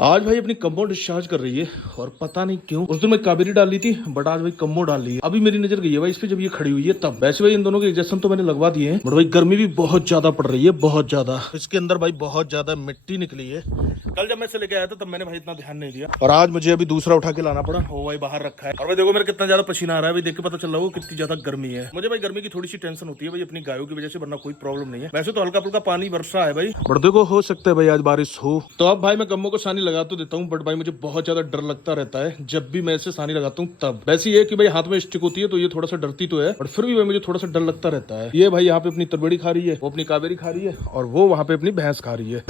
आज भाई अपनी कम्बो डिस्चार्ज कर रही है और पता नहीं क्यों। उस दिन मैं कावेरी डाल ली थी बट आज भाई कम्बो डाल ली है। अभी मेरी नजर गई है भाई इस पे जब ये खड़ी हुई है तब। वैसे भाई इन दोनों के इंजेक्शन तो मैंने लगवा दिए हैं बट भाई गर्मी भी बहुत ज्यादा पड़ रही है, बहुत ज्यादा। इसके अंदर भाई बहुत ज्यादा मिट्टी निकली है। कल जब मैं इसे लेके आया था तब मैंने भाई इतना ध्यान नहीं दिया और आज मुझे अभी दूसरा उठा के लाना पड़ा। वो भाई बाहर रखा है और भाई देखो मेरा कितना ज्यादा पसीना आ रहा है। भाई देख के पता चल रहा है कितनी ज्यादा गर्मी है। मुझे भाई गर्मी की थोड़ी सी टेंशन होती है भाई अपनी गायों की वजह से, वरना कोई प्रॉब्लम नहीं है। वैसे तो हल्का फुल्का पानी बरसा है भाई, बट देखो हो सकता है भाई आज बारिश हो। तो अब भाई मैं कम्बो को सानी लगा तो देता हूँ बट भाई मुझे बहुत ज्यादा डर लगता रहता है जब भी मैं इसे सानी लगाता हूँ तब। वैसे ये कि भाई हाथ में स्टिक होती है तो ये थोड़ा सा डरती तो है बट फिर भी भाई मुझे थोड़ा सा डर लगता रहता है। ये भाई यहाँ पे अपनी तरबेड़ी खा रही है, वो अपनी कावेरी खा रही है और वो वहाँ पे अपनी भैंस खा रही है।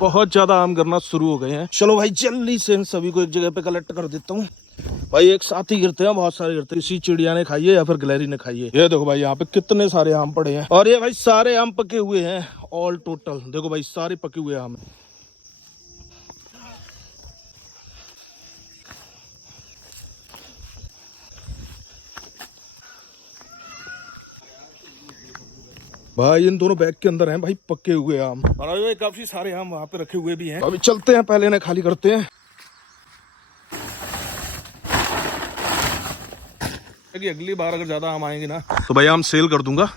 बहुत ज्यादा आम गिरना शुरू हो गए हैं। चलो भाई जल्दी से इन सभी को एक जगह पे कलेक्ट कर देता हूँ। भाई एक साथ ही गिरते हैं, बहुत सारे गिरते हैं। किसी चिड़िया ने खाई है या फिर गिलहरी ने खाई है। ये देखो भाई यहाँ पे कितने सारे आम पड़े हैं और ये भाई सारे आम पके हुए हैं। ऑल टोटल देखो भाई सारे पके हुए आम हैं। भाई इन दोनों बैग के अंदर हैं भाई पके हुए आम और भाई काफी सारे आम वहाँ पे रखे हुए भी हैं। अभी चलते हैं, पहले इन्हें खाली करते हैं कि अगली बार अगर ज्यादा आम आएंगे ना तो भाई आम सेल कर दूंगा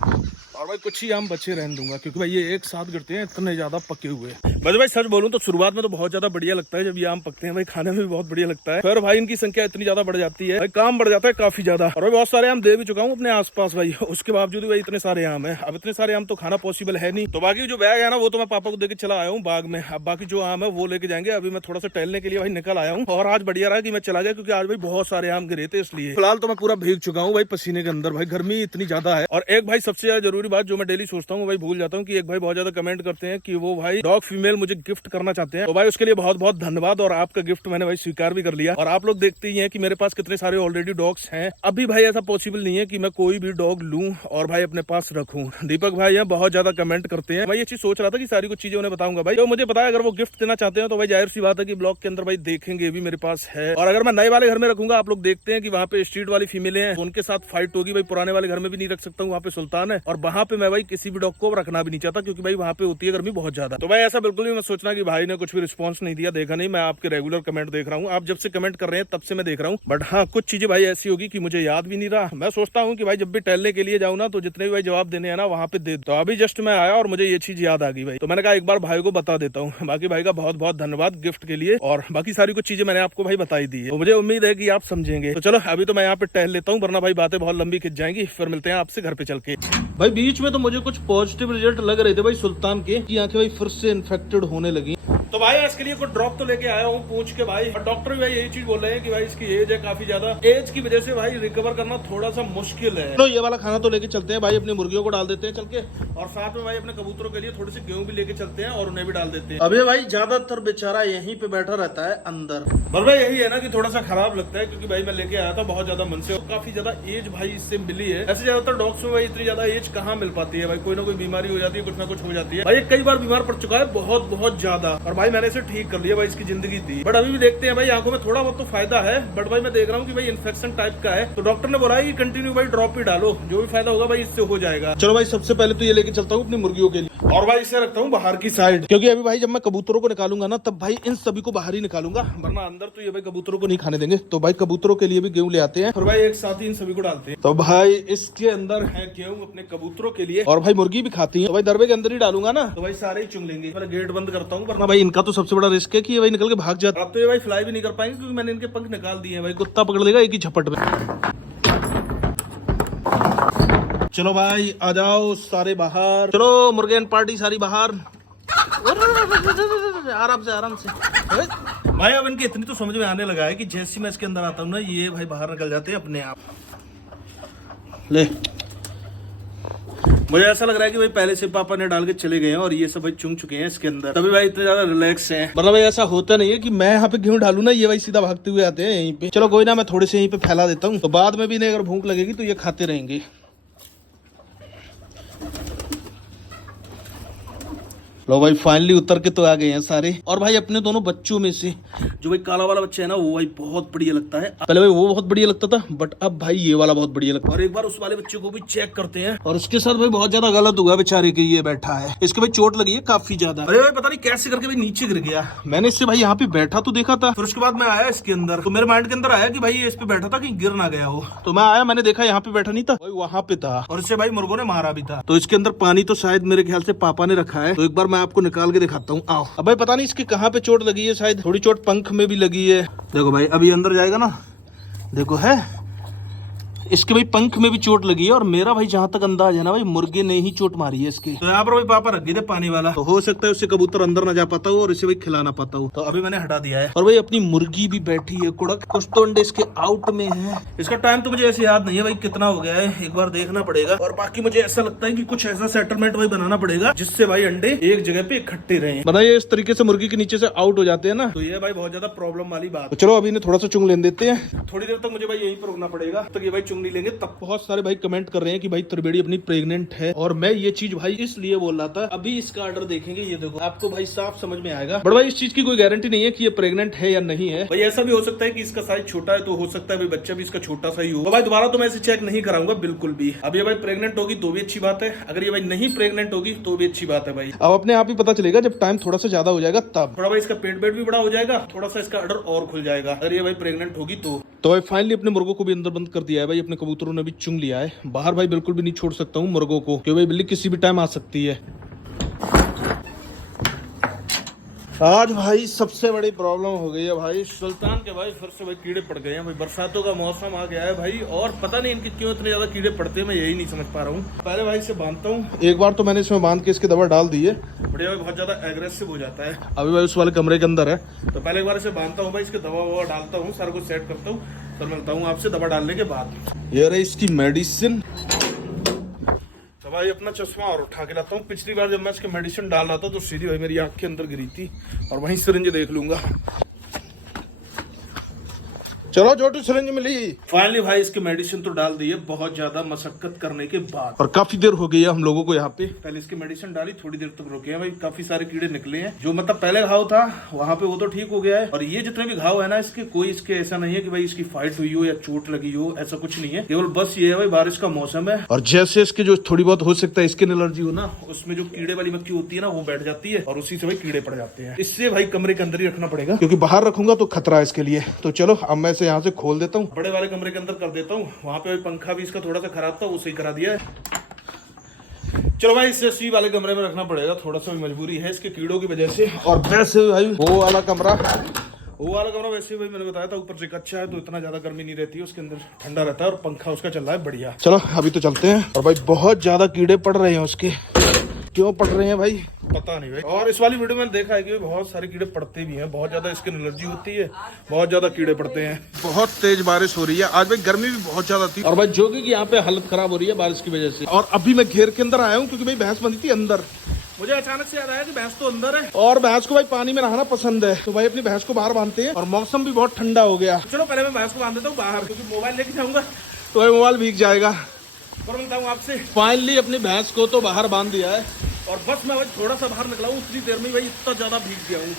और भाई कुछ ही आम बचे रहने दूंगा क्योंकि भाई ये एक साथ गिरते हैं, इतने ज्यादा पके हुए हैं। वैसे भाई सच बोलूं तो शुरुआत में तो बहुत ज्यादा बढ़िया लगता है जब ये आम पकते हैं भाई, खाने में भी बहुत बढ़िया लगता है। फिर भाई इनकी संख्या इतनी ज्यादा बढ़ जाती है भाई, काम बढ़ जाता है काफी ज्यादा। और भाई बहुत सारे आम दे भी चुका हूँ अपने आसपास भाई, उसके बावजूद भाई इतने सारे आम है। अब इतने सारे आम तो खाना पॉसिबल है नहीं, तो बाकी जो बैग है ना वो तो मैं पापा को देके चला आया हूँ बाग में। अब बाकी जो आम है वो लेके जाएंगे। अभी मैं थोड़ा सा टहलने के लिए भाई निकल आया हूँ और आज बढ़िया रहा कि मैं चला गया क्योंकि आज भाई बहुत सारे आम गिरे थे। इसलिए फिलहाल तो मैं पूरा भीग चुका हूँ भाई पसीने के अंदर। भाई गर्मी इतनी ज्यादा है। और एक भाई सबसे ज्यादा जरूरी बात जो मैं डेली सोचता हूँ भाई भूल जाता हूँ कि एक भाई बहुत ज्यादा कमेंट करते हैं कि वो भाई डॉग फीमेल मुझे गिफ्ट करना चाहते हैं। तो भाई उसके लिए बहुत बहुत धन्यवाद और आपका गिफ्ट मैंने भाई स्वीकार भी कर लिया। और आप लोग देखते ही हैं कि मेरे पास कितने सारे ऑलरेडी डॉग्स हैं। अभी भाई ऐसा पॉसिबल नहीं है कि मैं कोई भी डॉग लूं और भाई अपने पास रखूं। दीपक भाई यहाँ बहुत ज्यादा कमेंट करते हैं। भाई ये चीज सोच रहा था कि सारी कुछ चीजें उन्हें बताऊंगा भाई, तो मुझे पता है अगर वो गिफ्ट देना चाहते हैं तो भाई जाहिर सी बात है कि ब्लॉग के अंदर भाई देखेंगे भी मेरे पास है। और अगर मैं नए वाले घर में रखूंगा, आप लोग देखते हैं कि वहाँ पे स्ट्रीट वाली फीमेलें हैं, उनके साथ फाइट होगी भाई। पुराने वाले घर में भी नहीं रख सकता हूँ, वहाँ पे सुल्तान है और वहाँ पे मैं भाई किसी भी डॉग को रखना भी नहीं चाहता क्योंकि भाई वहाँ पे होती है गर्मी बहुत ज्यादा। तो भाई ऐसा बिल्कुल भी मत सोचना कि भाई ने कुछ भी रिस्पॉन्स नहीं दिया, देखा नहीं। मैं आपके रेगुलर कमेंट देख रहा हूँ, आप जब से कमेंट कर रहे हैं तब से मैं देख रहा हूँ। बट हाँ कुछ चीजें भाई ऐसी होगी कि मुझे याद भी नहीं रहा। मैं सोचता हूँ कि भाई जब भी टहलने के लिए जाऊँ ना तो जितने भी भाई जवाब देने हैं ना वहाँ पे दे। तो अभी जस्ट मैं आया और मुझे ये चीज याद आ गई भाई, तो मैंने कहा एक बार भाई को बता देता हूँ। बाकी भाई का बहुत बहुत धन्यवाद गिफ्ट के लिए और बाकी सारी कुछ चीजें मैंने आपको भाई बताई दी है, तो मुझे उम्मीद है कि आप समझेंगे। तो चलो अभी तो मैं यहाँ पे टहल लेता हूँ वरना भाई बातें बहुत लंबी खिंच जाएंगी। फिर मिलते हैं आपसे घर पे चल के। भाई बीच में तो मुझे कुछ पॉजिटिव रिजल्ट लग रहे थे भाई सुल्तान के, कि आंखें भाई फिर से इन्फेक्टेड होने लगी। तो भाई इसके लिए कुछ ड्रॉप तो लेके आया हूँ पूछ के भाई, और डॉक्टर भी भाई यही चीज बोल रहे हैं कि भाई इसकी एज है काफी ज्यादा, एज की वजह से भाई रिकवर करना थोड़ा सा मुश्किल है। तो ये वाला खाना तो लेके चलते हैं भाई, अपनी मुर्गियों को डाल देते हैं चल के, और साथ में भाई अपने कबूतरों के लिए थोड़ी सी गेहूं भी लेके चलते हैं और उन्हें भी डाल देते हैं। अभी भाई ज्यादातर बेचारा यहीं पे बैठा रहता है अंदर। पर भाई यही है ना कि थोड़ा सा खराब लगता है क्योंकि भाई मैं लेके आया था बहुत ज्यादा मन से और काफी ज्यादा एज भाई इससे मिली है। ऐसे ज्यादातर डॉग्स में भाई इतनी ज्यादा एज कहाँ मिल पाती है भाई, कोई ना कोई बीमारी हो जाती है, कुछ ना कुछ हो जाती है। भाई कई बार बीमार पड़ चुका है बहुत बहुत ज्यादा और भाई मैंने इसे ठीक कर लिया भाई, इसकी जिंदगी दी। बट अभी भी देखते हैं भाई, आंखों में थोड़ा बहुत तो फायदा है बट भाई मैं देख रहा हूँ कि भाई इन्फेक्शन टाइप का है। तो डॉक्टर ने बोला है कि कंटिन्यू भाई ड्रॉप ही डालो, जो भी फायदा होगा भाई इससे हो जाएगा। चलो भाई सबसे पहले तो ये लेके चलता हूँ अपनी मुर्गियों के लिए और भाई इसे रखता हूँ बाहर की साइड, क्योंकि अभी भाई जब मैं कबूतरों को निकालूंगा ना तब भाई इन सभी को बाहर ही निकालूंगा, वरना अंदर तो ये भाई कबूतरों को नहीं खाने देंगे। तो भाई कबूतरों के लिए भी गेहूं ले आते हैं और भाई एक साथ ही इन सभी को डालते हैं। तो भाई इसके अंदर है गेहूं अपने कबूतरों के लिए और भाई मुर्गी भी खाती है, तो भाई दरबे के अंदर ही डालूंगा ना तो भाई सारे ही चुंग लेंगे। मैं गेट बंद करता हूँ वरना भाई इनका तो सबसे बड़ा रिस्क है कि ये भाई निकल के भाग जाता। अब तो ये भाई फ्लाई भी नहीं कर पाएंगे क्योंकि मैंने इनके पंख निकाल दिए हैं भाई, कुत्ता पकड़ लेगा एक ही झपट में। चलो भाई आ जाओ सारे बाहर, चलो मुर्गेन पार्टी सारी बाहर। आराम से आराम से भाई। अब इनके इतनी तो समझ में आने लगा है कि जैसे मैं इसके अंदर आता हूँ ना ये भाई बाहर निकल जाते हैं अपने आप। ले मुझे ऐसा लग रहा है कि भाई पहले से पापा ने डाल के चले गए हैं और ये सब भाई चुंग चुके हैं इसके अंदर, तभी भाई इतने ज्यादा रिलैक्स हैं। मतलब भाई ऐसा होता नहीं है कि मैं यहाँ पे गेहूं डालू ना ये भाई सीधा भागते हुए आते हैं यहीं पे। चलो कोई ना, मैं थोड़े से यहीं पे फैला देता हूँ तो बाद में भी नहीं अगर भूख लगेगी तो ये खाते रहेंगे। लो भाई फाइनली उतर के तो आ गए हैं सारे। और भाई अपने दोनों बच्चों में से जो भाई काला वाला बच्चा है ना वो भाई बहुत बढ़िया लगता है। पहले भाई वो बहुत बढ़िया लगता था बट अब भाई ये वाला बहुत बढ़िया लगता है। और एक बार उस वाले बच्चे को भी चेक करते हैं। और उसके साथ भाई बहुत ज्यादा गलत हुआ बेचारे के, ये बैठा है इसके भाई चोट लगी है काफी ज्यादा। अरे भाई पता नहीं कैसे करके भाई नीचे गिर गया। मैंने इससे भाई यहाँ पे बैठा तो देखा था, फिर उसके बाद मैं आया इसके अंदर तो मेरे माइंड के अंदर आया कि भाई ये इस पे बैठा था कहीं गिर ना गया हो। तो मैं आया, मैंने देखा यहाँ पे बैठा नहीं था भाई, वहाँ पे था और इससे भाई मुर्गों ने मारा भी था। तो इसके अंदर पानी तो शायद मेरे ख्याल से पापा ने रखा है, तो एक बार मैं आपको निकाल के दिखाता हूँ। आओ। अब भाई पता नहीं इसके कहाँ पे चोट लगी है, शायद थोड़ी चोट पंख में भी लगी है। देखो भाई अभी अंदर जाएगा ना, देखो है इसके भाई पंख में भी चोट लगी है। और मेरा भाई जहां तक अंदाज है ना भाई मुर्गे ने ही चोट मारी है इसके। तो यहाँ पर भाई पापा रख गए थे पानी वाला, तो हो सकता है उससे कबूतर अंदर ना जा पाता हो और इसे भाई खिला ना पाता हो, तो अभी मैंने हटा दिया है। और भाई अपनी मुर्गी भी बैठी है कुड़क, कुछ तो अंडे इसके आउट में है। इसका टाइम तो मुझे ऐसे याद नहीं है भाई कितना हो गया है, एक बार देखना पड़ेगा। और बाकी मुझे ऐसा लगता है कि कुछ ऐसा सेटलमेंट भाई बनाना पड़ेगा जिससे भाई अंडे एक जगह पे इकट्ठे रहे। बनाइए इस तरीके से मुर्गी के नीचे से आउट हो जाते हैं ना, तो ये भाई बहुत ज्यादा प्रॉब्लम वाली बात। तो चलो अभी इन्हें थोड़ा सा चुंग लेने देते हैं, थोड़ी देर तक मुझे भाई यहीं पर रुकना पड़ेगा, तो ये भाई चुंग नहीं लेंगे तब। बहुत सारे भाई कमेंट कर रहे हैं कि भाई त्रिवेणी अपनी प्रेग्नेंट है, और मैं ये चीज भाई इसलिए बोल रहा था। अभी इसका ऑर्डर देखेंगे, ये देखो आपको भाई साफ समझ में आएगा। बट भाई इस चीज की कोई गारंटी नहीं है कि ये प्रेग्नेंट है या नहीं है। भाई ऐसा भी हो सकता है कि इसका साइज छोटा है, तो हो सकता है भाई बच्चा भी इसका छोटा सा ही हो। तो भाई दोबारा तो मैं इसे चेक नहीं कराऊंगा बिल्कुल भी। अब ये भाई प्रेग्नेंट होगी तो भी अच्छी बात है, अगर ये भाई नहीं प्रेग्नेंट होगी तो भी अच्छी बात है भाई। अब अपने आप ही पता चलेगा जब टाइम थोड़ा सा ज्यादा हो जाएगा तब। थोड़ा भाई इसका पेट भी बड़ा हो जाएगा, थोड़ा सा इसका ऑर्डर और खुल जाएगा अगर ये भाई प्रेग्नेंट होगी तो। भाई फाइनली अपने मुर्गों को भी अंदर बंद कर दिया है भाई, अपने कबूतरों ने भी चुंग लिया है। बाहर भाई बिल्कुल भी नहीं छोड़ सकता हूँ मुर्गों को, क्योंकि भाई बिल्ली किसी भी टाइम आ सकती है। आज भाई सबसे बड़ी प्रॉब्लम हो गई है भाई, सुल्तान के भाई फिर से भाई कीड़े पड़ गए हैं भाई। बरसातों का मौसम आ गया है भाई, और पता नहीं इनके क्यों इतने ज्यादा कीड़े पड़ते हैं, मैं यही नहीं समझ पा रहा हूँ। पहले भाई इसे बांधता हूँ, एक बार तो मैंने इसमें बांध के इसकी दवा डाल दी है, बढ़िया भाई बहुत ज्यादा एग्रेसिव हो जाता है। अभी भाई उस वाले कमरे के अंदर है, तो पहले एक बार इसे बांधता हूँ भाई, इसकी दवा ववा डालता हूँ, सारा कुछ सेट करता हूँ, फिर मिलता हूँ आपसे दवा डालने के बाद। ये रही इसकी मेडिसिन। भाई अपना चश्मा और उठा के लाता हूँ, पिछली बार जब मैं इसके मेडिसिन डाल रहा था तो सीधी भाई मेरी आंख के अंदर गिरी थी, और वहीं सिरिंज देख लूंगा। चलो छोटी सिरिंज मिली। फाइनली भाई इसके मेडिसिन तो डाल दी है बहुत ज्यादा मशक्कत करने के बाद, और काफी देर हो गई है हम लोगों को यहाँ पे। पहले इसकी मेडिसिन डाली, थोड़ी देर तक रुके हैं भाई, काफी सारे कीड़े निकले हैं। जो मतलब पहले घाव था वहाँ पे वो तो ठीक हो गया है, और ये जितने भी घाव है ना इसके, कोई इसके ऐसा नहीं है कि भाई इसकी फाइट हुई हो या चोट लगी हो, ऐसा कुछ नहीं है। केवल बस ये है भाई बारिश का मौसम है, और जैसे इसके जो थोड़ी बहुत हो सकता है स्किन एलर्जी हो ना, उसमें जो कीड़े वाली मक्खी होती है ना वो बैठ जाती है, और उसी से भाई कीड़े पड़ जाते हैं। इससे भाई कमरे के अंदर ही रखना पड़ेगा, क्योंकि बाहर रखूंगा तो खतरा है इसके लिए। तो चलो अब मैं इसे यहाँ से खोल देता हूँ, बड़े वाले कमरे के अंदर कर देता हूँ। वहां पे पंखा भी इसका थोड़ा सा खराब था, वो सही करा दिया है। चलो भाई इसे सी वाले कमरे में रखना पड़ेगा, थोड़ा सा मजबूरी है इसके कीड़ों की वजह से। और वैसे भाई वो वाला कमरा वैसे भाई मैंने बताया था ऊपर से अच्छा है, तो इतना ज्यादा गर्मी नहीं रहती है उसके अंदर, ठंडा रहता है, और पंखा उसका चल रहा है बढ़िया। चलो अभी तो चलते हैं। और भाई बहुत ज्यादा कीड़े पड़ रहे हैं उसके, क्यों पड़ रहे हैं भाई पता नहीं भाई। और इस वाली वीडियो में देखा है कि बहुत सारे कीड़े पड़ते भी हैं, बहुत ज्यादा स्किन एलर्जी होती है, बहुत ज्यादा कीड़े पड़ते हैं। बहुत तेज बारिश हो रही है आज भाई, गर्मी भी बहुत ज्यादा थी, और भाई जो कि यहाँ पे हालत खराब हो रही है बारिश की वजह से। और अभी मैं घेर के अंदर आया हूँ क्योंकि भाई भैंस बंधी थी अंदर। मुझे अचानक से याद आया कि भैंस तो अंदर है, और भैंस को भाई पानी में नहाना पसंद है, तो भाई अपनी भैंस को बाहर बांधते हैं। और मौसम भी बहुत ठंडा हो गया, चलो पहले मैं भैंस को बांध देता हूँ बाहर, क्योंकि मोबाइल लेके जाऊंगा तो भाई मोबाइल भीग जाएगा। और मिलता हूँ आपसे। फाइनली अपनी भैंस को तो बाहर बांध दिया है, और बस मैं भाई थोड़ा सा बाहर निकला हूँ, उतनी देर में भाई इतना ज्यादा भीग गया हूँ।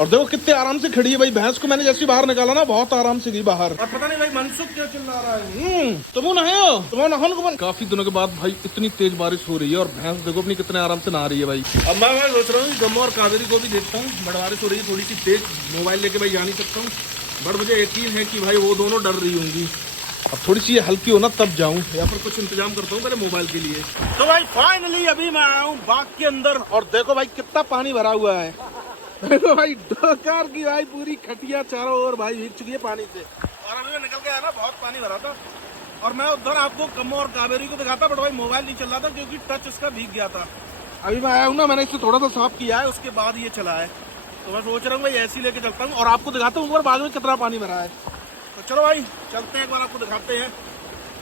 और देखो कितने आराम से खड़ी है भाई भैंस को, मैंने जैसे बाहर निकाला ना बहुत आराम से गई बाहर। और पता नहीं भाई मनसुख क्या चिल्ला रहा है, तुम नहाओ। काफी दिनों के बाद भाई इतनी तेज बारिश हो रही है, और भैंस देखो अपनी कितने आराम से नहा रही है भाई। अब मैं सोच रहा हूँ गम्मू और कावेरी को भी देखता हूँ, बट बारिश हो रही है थोड़ी सी तेज, मोबाइल लेके भाई जा नहीं सकता हूँ, बट मुझे यकीन है कि भाई वो दोनों डर रही होंगी। अब थोड़ी सी हल्की हो ना तब जाऊं, या फिर कुछ इंतजाम करता हूँ पहले मोबाइल के लिए। तो भाई फाइनली अभी मैं आया हूँ बाग के अंदर, और देखो भाई कितना पानी भरा हुआ है। देखो भाई डोकार की भाई पूरी खटिया चारों ओर भाई भीग चुकी है पानी से। और अभी मैं निकल के आया ना, बहुत पानी भरा था, और मैं उधर आपको कम्मो और कावेरी को दिखाता, बट भाई मोबाइल नहीं चल रहा था क्योंकि टच इसका भीग गया था। अभी मैं आया हूँ ना, मैंने इसे थोड़ा सा साफ किया है, उसके बाद ये चला है, तो मैं सोच रहा हूँ भाई ऐसे ही लेके चलता हूँ, और आपको दिखाता हूँ ऊपर बाग में कितना पानी भरा है। तो चलो भाई चलते हैं, एक बार आपको दिखाते हैं।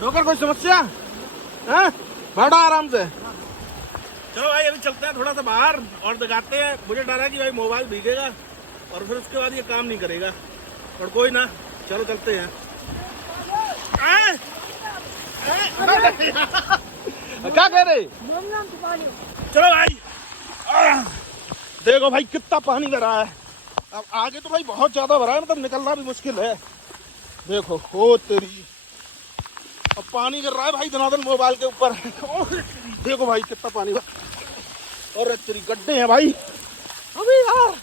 डॉक्टर कोई समस्या है? बैठो आराम से। चलो भाई अभी चलते हैं थोड़ा सा बाहर और दिखाते हैं। मुझे डर है कि भाई मोबाइल भीगेगा और फिर उसके बाद ये काम नहीं करेगा, और कोई ना, चलो चलते हैं। क्या कह रहे? चलो भाई देखो भाई कितना पानी भरा है। अब आगे तो भाई बहुत ज्यादा भरा है, मतलब निकलना भी मुश्किल है। देखो हो तेरी, अब पानी गिर रहा है भाई धनाधन मोबाइल के ऊपर। देखो भाई कितना पानी भरा, और तेरी गड्ढे हैं भाई। अभी यार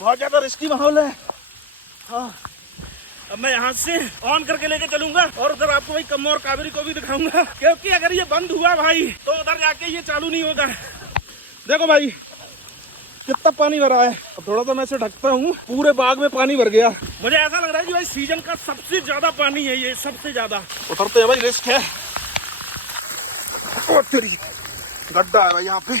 बहुत ज्यादा रिस्की माहौल है। हाँ, अब मैं यहाँ से ऑन करके लेके चलूंगा और उधर आपको भाई कम्मो और कावेरी को भी दिखाऊंगा, क्योंकि अगर ये बंद हुआ भाई तो उधर जाके ये चालू नहीं होगा। देखो भाई कितना पानी भरा है। अब थोड़ा सा मैं इसे ढकता हूँ, पूरे बाग में पानी भर गया। मुझे ऐसा लग रहा है कि भाई सीजन का सबसे ज्यादा पानी है ये, सबसे ज्यादा। उतरते हैं भाई, रिस्क है। और तेरी गड्ढा है भाई यहाँ पे।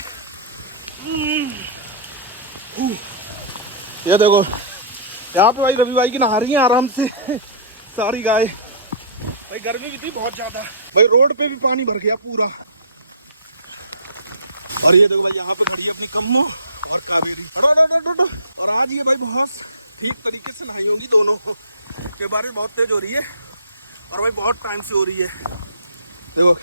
ये देखो यहाँ पे भाई रवि भाई की नहा रही है आराम से सारी गाय। भाई गर्मी भी थी बहुत ज्यादा भाई, रोड पे भी पानी भर गया पूरा। और ये देखो भाई यहाँ पे खड़ी है अपनी कम्मो और कावेरी। और आज ये भाई बहुत ठीक तरीके से नहाई होंगी दोनों के। बारिश बहुत तेज हो रही है और भाई बहुत टाइम से हो रही है। देखो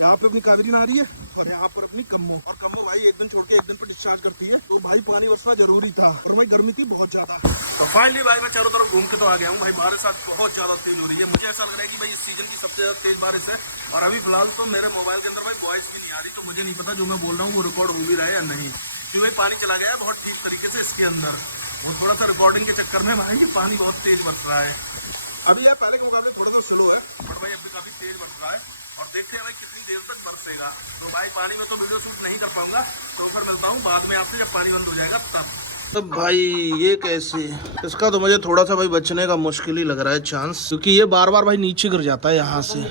यहाँ पे अपनी कावेरी नहा रही है और यहाँ पर अपनी कम्मो। और कम्मो भाई एक दिन छोड़ के एक दिन पर डिस्चार्ज करती है, तो भाई पानी बरसना जरूरी था और भाई गर्मी थी बहुत ज्यादा। तो फाइनली भाई मैं चारों तरफ घूम के तो आ गया हूँ भाई। बारिश आज बहुत ज्यादा तेज हो रही है। मुझे ऐसा लग रहा है कि भाई इस सीजन की सबसे ज्यादा तेज बारिश है। और अभी फिलहाल तो मेरे मोबाइल के अंदर भाई वॉइस भी नहीं आ रही, तो मुझे नहीं पता जो मैं बोल रहा हूँ वो रिकॉर्ड हो भी रहा है या नहीं, क्योंकि भाई पानी चला गया है बहुत ठीक तरीके से इसके अंदर। और थोड़ा सा रिकॉर्डिंग के चक्कर में भाई पानी बहुत तेज बरस रहा है। अभी यार पहले के मुकाबले थोड़ा सा शुरू है, बट भाई अभी काफी तेज बरस रहा है। और देखते हैं भाई कितनी देर तक बरसेगा। तो भाई पानी में तो वीडियो शूट नहीं कर पाऊंगा, तो फिर मिलता हूँ बाद में आपसे जब पानी बंद हो जाएगा तब। तो भाई ये कैसे, इसका तो मुझे थोड़ा सा भाई बचने का मुश्किल ही लग रहा है चांस, क्योंकि ये बार बार भाई नीचे गिर जाता है यहाँ से।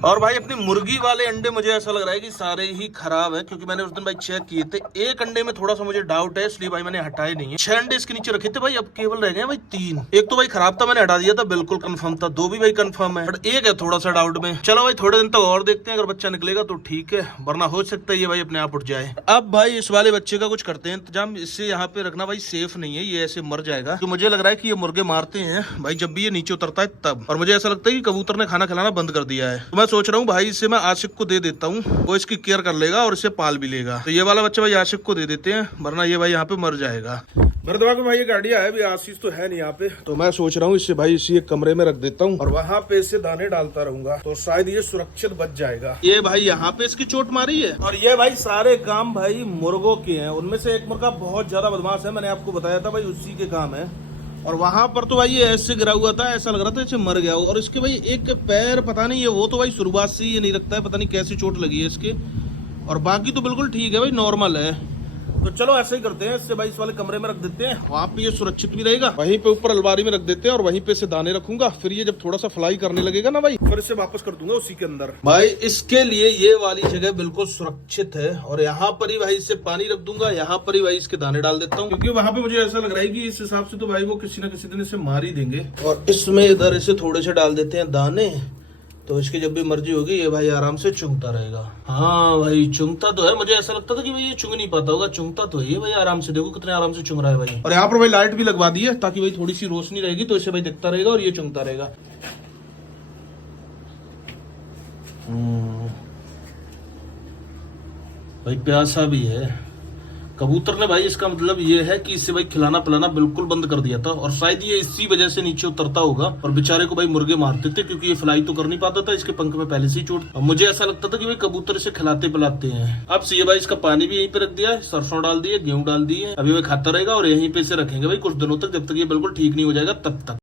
और भाई अपनी मुर्गी वाले अंडे मुझे ऐसा लग रहा है कि सारे ही खराब है, क्योंकि मैंने उस दिन भाई चेक किए थे। एक अंडे में थोड़ा सा मुझे डाउट है, इसलिए भाई मैंने हटाए नहीं है। 6 अंडे इसके नीचे रखे थे भाई, अब केवल रह गए भाई 3। एक तो भाई खराब था, मैंने हटा दिया था, बिल्कुल कंफर्म था। 2 भी भाई कंफर्म है, बट एक है थोड़ा सा डाउट में। चलो भाई थोड़े दिन तक और देखते हैं, अगर बच्चा निकलेगा तो ठीक है, वरना हो सकता है ये भाई अपने आप उठ जाए। अब भाई इस वाले बच्चे का कुछ करते हैं इंतजाम। इससे यहाँ पे रखना भाई सेफ नहीं है, ये ऐसे मर जाएगा। तो मुझे लग रहा है कि ये मुर्गे मारते हैं भाई जब भी ये नीचे उतरता है तब। और मुझे ऐसा लगता है कि कबूतर ने खाना खिलाना बंद कर दिया है। तो मैं सोच रहा हूँ भाई इसे मैं आशिक को दे देता हूँ, वो इसकी केयर कर लेगा और इसे पाल भी लेगा। तो ये वाला बच्चा भाई आशिक को दे देते हैं, वरना ये भाई यहाँ पे मर जाएगा। मेरे दिमाग में भाई ये गाड़ी है, अभी आशीष तो है नहीं यहाँ पे, तो मैं सोच रहा हूँ इसे भाई इसी एक कमरे में रख देता हूँ और वहाँ पे इसे दाने डालता रहूंगा, तो शायद ये सुरक्षित बच जाएगा। ये भाई यहाँ पे इसकी चोट मारी है। और ये भाई सारे काम भाई मुर्गों के हैं। उनमें से एक मुर्गा बहुत ज्यादा बदमाश है, मैंने आपको बताया था भाई, उसी के काम है। और वहां पर तो भाई ये ऐसे गिरा हुआ था, ऐसा लग रहा था इसे मर गया हो। और इसके भाई एक पैर पता नहीं, ये वो तो भाई शुरुआत से ये नहीं रखता है, पता नहीं कैसी चोट लगी है इसके। और बाकी तो बिल्कुल ठीक है भाई, नॉर्मल है। तो चलो ऐसे ही करते हैं, इससे भाई इस वाले कमरे में रख देते हैं, वहाँ पे ये सुरक्षित भी रहेगा। वहीं पे ऊपर अलमारी में रख देते हैं और वहीं पे इसे दाने रखूंगा। फिर ये जब थोड़ा सा फ्लाई करने लगेगा ना भाई, फिर इसे वापस कर दूंगा उसी के अंदर। भाई इसके लिए ये वाली जगह बिल्कुल सुरक्षित है और यहाँ पर ही भाई इसे पानी रख दूंगा, यहाँ पर ही भाई इसके दाने डाल देता हूँ, क्योंकि वहाँ पे मुझे ऐसा लग रहा है कि इस हिसाब से तो भाई वो किसी न किसी दिन इसे मार ही देंगे। और इसमें इधर इसे थोड़े से डाल देते हैं दाने, तो इसकी जब भी मर्जी होगी ये भाई आराम से चुंगता रहेगा। हाँ भाई चुंगता तो है, मुझे ऐसा लगता था कि भाई ये चुंग नहीं पाता होगा, चुंगता तो है भाई आराम से। देखो कितने आराम से चुंग रहा है भाई। और यहाँ पर भाई लाइट भी लगवा दी है, ताकि भाई थोड़ी सी रोशनी रहेगी तो इसे भाई दिखता रहेगा और ये चुंगता रहेगा। भाई प्यासा भी है कबूतर ने भाई, इसका मतलब ये है कि इससे भाई खिलाना पिलाना बिल्कुल बंद कर दिया था। और शायद ये इसी वजह से नीचे उतरता होगा और बेचारे को भाई मुर्गे मारते थे, क्योंकि ये फ्लाई तो कर नहीं पाता था, इसके पंख में पहले से ही चोट। और मुझे ऐसा लगता था कि भाई कबूतर इसे खिलाते पिलाते हैं। अब से ये भाई इसका पानी भी यहीं पे रख दिया है, सरसों डाल दिए, गेहूं डाल दिए, अभी भाई खाता रहेगा और यहीं पे इसे रखेंगे भाई कुछ दिनों तक, जब तक ये बिल्कुल ठीक नहीं हो जाएगा तब तक।